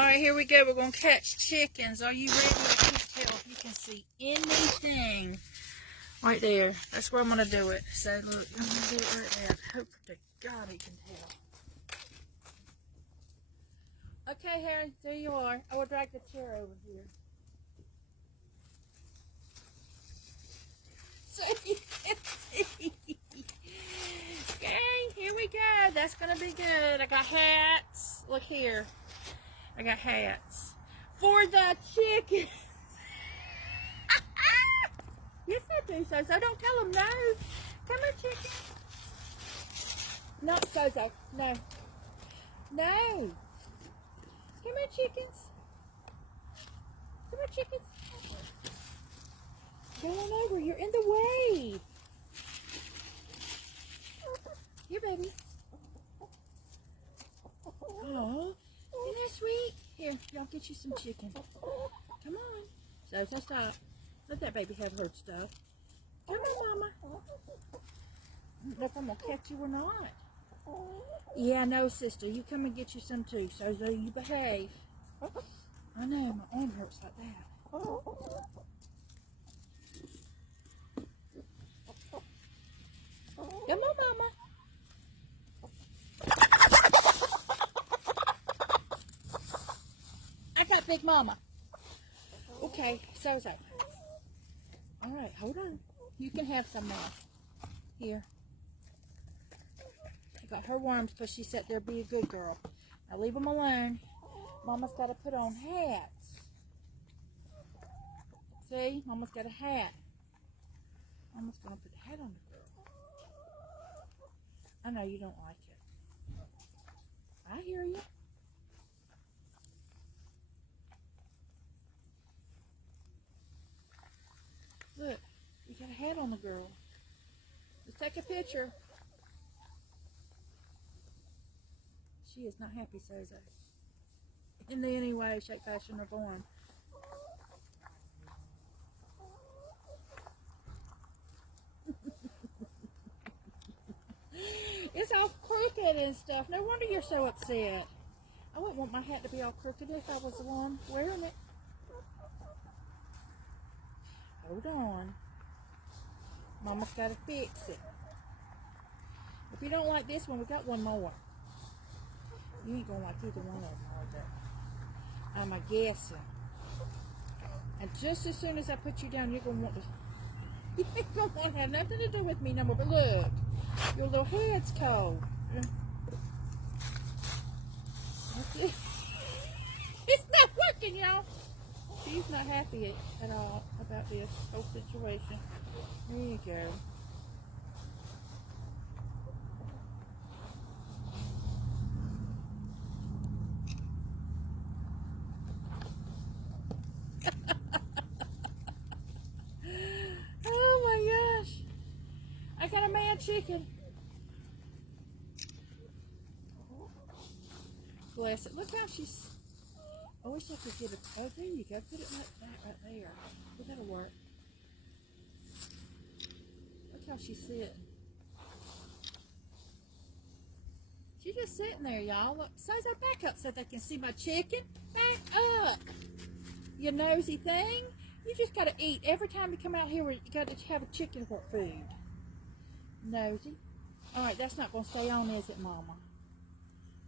Alright, here we go. We're going to catch chickens. Are you ready? I can't tell if you can see anything. Right there. That's where I'm going to do it. So, look, I'm going to do it right there. I hope to God he can tell. Okay, Harry, there you are. I will drag the chair over here. So you can see. Okay, here we go. That's going to be good. I got hats. Look here. I got hats for the chickens. Yes, I do, Sozo. Don't tell them no. Come here, chicken. Not Sozo. No. No. Come here, chickens. Come here, chickens. Go on over. You're in the way. Here, baby. Oh. Isn't that sweet? Here, I'll get you some chicken. Come on. So stop. Let that baby have her stuff. Come on, Mama. I don't know if I'm going to catch you or not. Yeah, no, sister. You come and get you some too. So you behave. I know, my arm hurts like that. Come on, Mama. I got Big Mama. Okay, Sozo. All right, hold on. You can have some now. Here. I got her worms because she sat there be a good girl. Now leave them alone. Mama's got to put on hats. See? Mama's got a hat. Mama's going to put the hat on the girl. I know you don't like it. I hear you. Look, we got a hat on the girl. Let's take a picture. She is not happy, Sozo. In any way, shape, fashion, or form. It's all crooked and stuff. No wonder you're so upset. I wouldn't want my hat to be all crooked if I was the one wearing it. Hold on. Mama's got to fix it. If you don't like this one, we got one more. You ain't going to like either one of them, are they? I'm guessing. And just as soon as I put you down, you're going to want to... You ain't going to want to have nothing to do with me no more. But look, your little head's cold. It's not working, y'all. She's not happy at all about this whole situation. There you go. Oh my gosh. I got a mad chicken. Bless it. Look how she's... I wish I could get it. Oh, there you go. Put it like that right there. Well, that'll work. Look how she's sitting. She's just sitting there, y'all. Look, Sozo, back up so they can see my chicken. Back up. You nosy thing. You just got to eat. Every time you come out here, you got to have a chicken for food. Nosy. All right, that's not going to stay on, is it, Mama?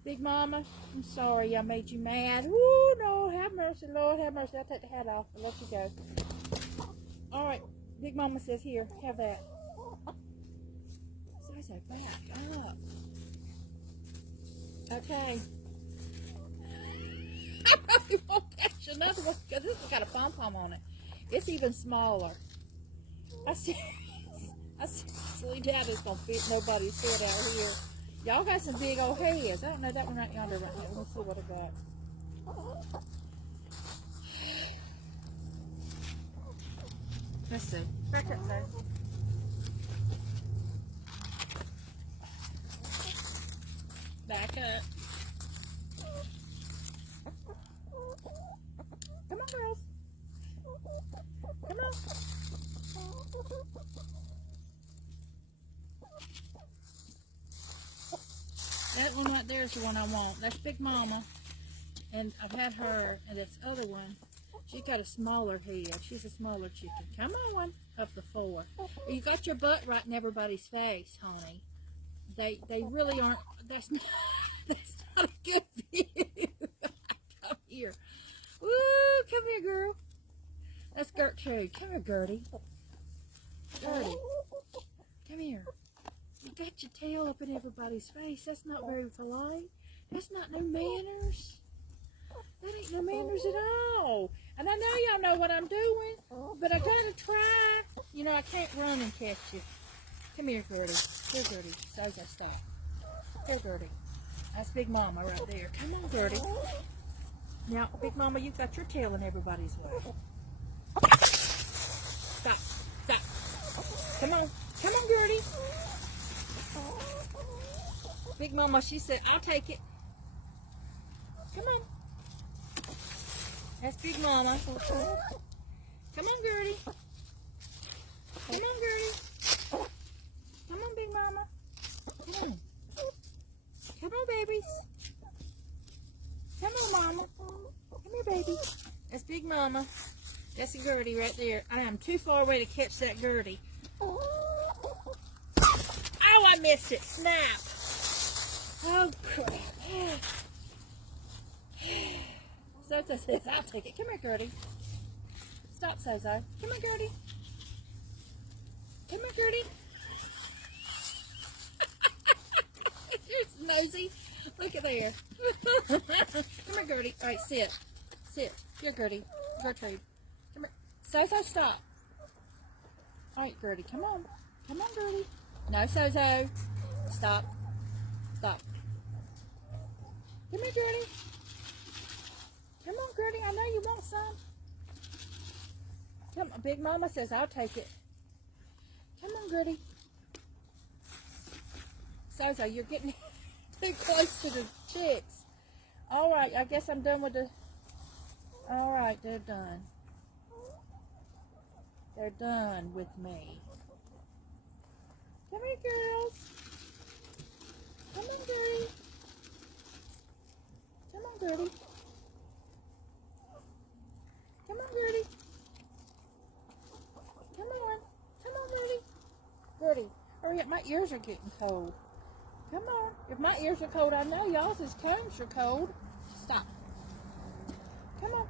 Big Mama, I'm sorry I made you mad. Woo, no, have mercy, Lord, have mercy. I'll take the hat off and let you go. All right, Big Mama says, here, have that. Sozo, back up. Okay. I probably won't catch another one because this has got a pom-pom on it. It's even smaller. I seriously doubt it's going to fit nobody's head out here. Y'all got some big old heads. I don't know that one right yonder right now. Let me see what I got. Let's see. Back up there. Back up. Come on, girls. Come on. That one right there is the one I want. That's Big Mama. And I've had her and this other one. She's got a smaller head. She's a smaller chicken. Come on, up the floor. You got your butt right in everybody's face, honey. They really aren't. That's not, that's not a good view. Come here. Woo, come here, girl. That's Gertrude. Come here, Gertie. Gertie. Come here. You got your tail up in everybody's face. That's not very polite. That's not no manners. That ain't no manners at all. And I know y'all know what I'm doing, but I gotta try. You know, I can't run and catch you. Come here, Gertie. Here, Gertie. So stop. Here, Gertie. That's Big Mama right there. Come on, Gertie. Now, Big Mama, you've got your tail in everybody's way. Stop. Stop. Come on. Come on, Gertie. Big Mama, she said, I'll take it. Come on. That's Big Mama. Come on, Gertie. Come on, Gertie. Come on, Big Mama. Come on. Come on, babies. Come on, Mama. Come here, baby. That's Big Mama. That's a Gertie right there. I am too far away to catch that Gertie. Oh, I missed it. Snap. Oh, crap. Sozo says, I'll take it. Come here, Gertie. Stop, Sozo. Come here, Gertie. Come here, Gertie. You're nosy. Look at there. Come here, Gertie. All right, sit. Sit. Here, Gertie. Gertrude. Come here. Sozo, stop. All right, Gertie. Come on. Come on, Gertie. No, Sozo. Stop. Stop. Come here, Gertie. Come on, Gertie. I know you want some. Come on. Big Mama says, I'll take it. Come on, Gertie. Sozo, you're getting too close to the chicks. All right, I guess I'm done with the... All right, they're done. They're done with me. Come here, girls. Come on, Gertie. Come on, Gertie. Come on, Gertie. Come on. Come on, Gertie. Gertie, hurry up. My ears are getting cold. Come on. If my ears are cold, I know y'all's combs are cold. Stop. Come on.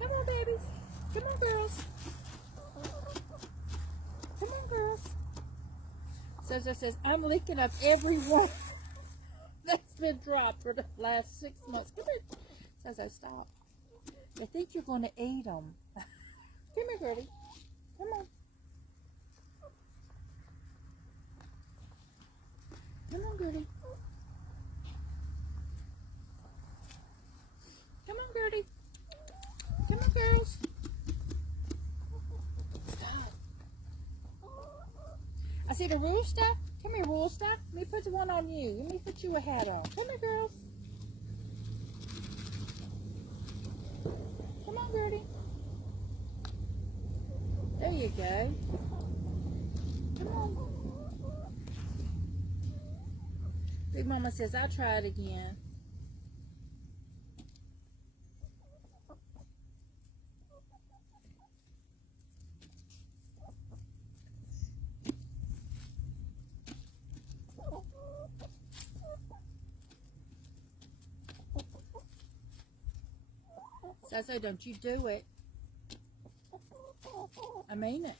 Come on, babies. Come on, girls. Come on, girls. Sozo says, I'm licking up every one that's been dropped for the last 6 months. Come here. Sozo, stop. I think you're going to eat them. Come here, Gertie. Come on. Come on, Gertie. Come on, Gertie. Come on, girls. Stop. I see the rooster. Come here, rooster. Let me put the one on you. Let me put you a hat on. Come here, girls. Come on, Gertie. There you go. Come on. Big Mama says, I'll try it again. Sozo, don't you do it. I mean it.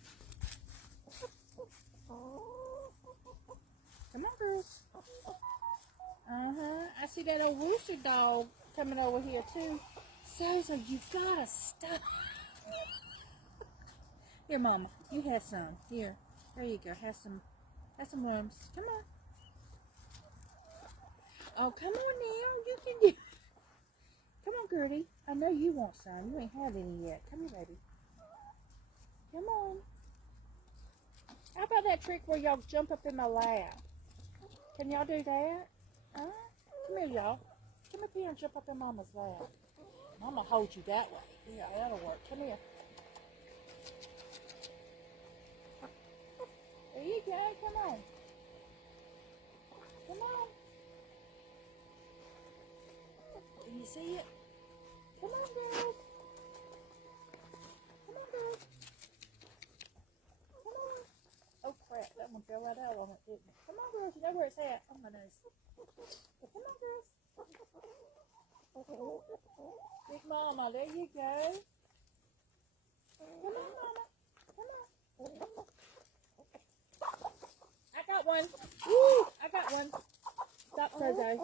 Come on, girls. I see that old rooster dog coming over here, too. Sozo, you've got to stop. Here, Mama. You have some. Here. There you go. Have some worms. Come on. Oh, come on now. You can do. Come on, Gertie. I know you want some. You ain't had any yet. Come here, baby. Come on. How about that trick where y'all jump up in my lap? Can y'all do that? Huh? Come here, y'all. Come up here and jump up in Mama's lap. I'm going to hold you that way. Yeah, that'll work. Come here. There you go. Come on. Come on. you see it? Come on, girls. Come on, girls. Come on. Oh, crap. That one fell right out on it, didn't it? Come on, girls. You know where it's at. Oh, my nose. Come on, girls. Big Mama, there you go. Come on, Mama. Come on. I got one. Woo! I got one. Stop, Sozo.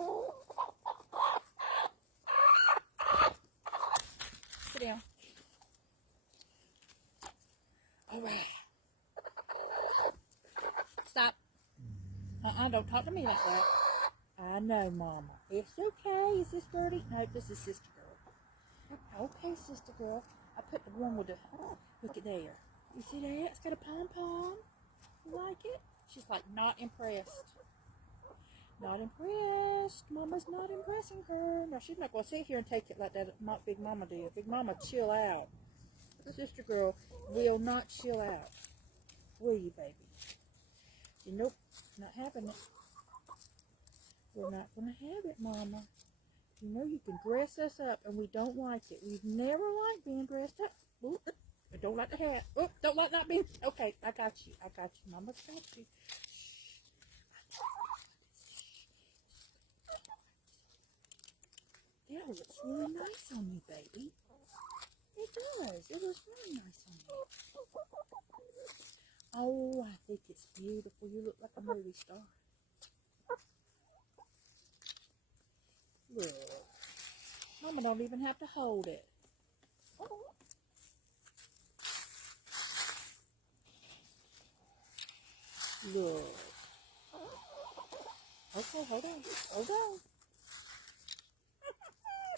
Sit down. All right. Stop. Don't talk to me like that. I know, Mama. It's okay. Is this Birdie? No, this is Sister Girl. Okay, Sister Girl. I put the one with the... Look at there. You see that? It's got a pom-pom. You like it? She's like not impressed. Not impressed. Mama's not impressing her. Now, she's not going to sit here and take it like that Big Mama did. Big Mama, chill out. Sister Girl will not chill out. Will you, baby? Nope. Not having it. We're not going to have it, Mama. You know you can dress us up, and we don't like it. We've never liked being dressed up. Ooh, I don't like the hat. Oh, don't like not being... Okay, I got you. I got you. Mama's got you. That looks really nice on you, baby. It does. It looks really nice on you. Oh, I think it's beautiful. You look like a movie star. Look. Mama don't even have to hold it. Look. Okay, hold on. Hold on.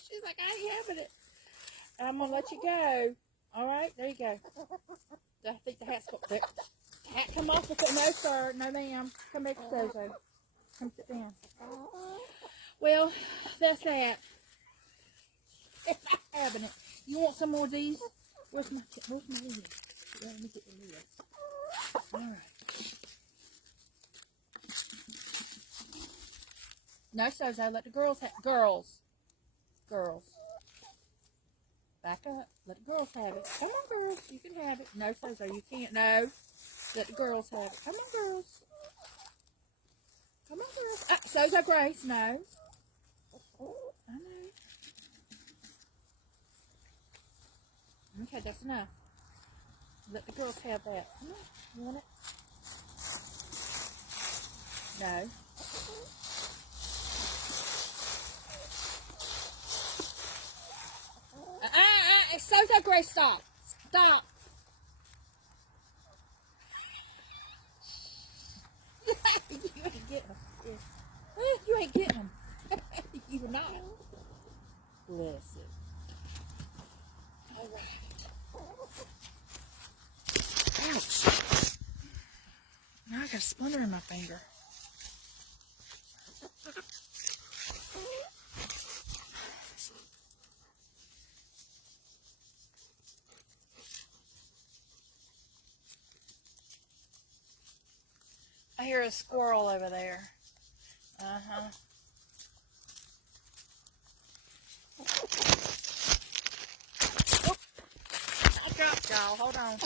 She's like, I ain't having it. I'm going to let you go. All right, there you go. I think the hat's got... The hat come off with it. No, sir. No, ma'am. Come back to Sozo. Come sit down. Well, that's that. If I'm having it. You want some more of these? Where's my lid? Let me get the lid. All right. No, Sozo. Let the girls have... Girls. Back up. Let the girls have it. Come on, girls. You can have it. No, Sozo, you can't. No. Let the girls have it. Come on, girls. Come on, girls. Sozo Grace. No. I know. Okay, that's enough. Let the girls have that. Come on. You want it? No. Sozo Grace, stop. Stop. You ain't getting them. You ain't getting them. You're not. Bless it. All right. Ouch. Now I got a splinter in my finger. I hear a squirrel over there. Uh-huh. Oh, I dropped y'all. Hold on.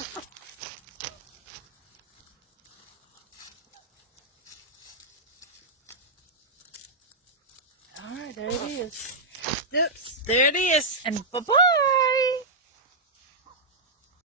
All right, there it is. Oops, there it is. And bye-bye.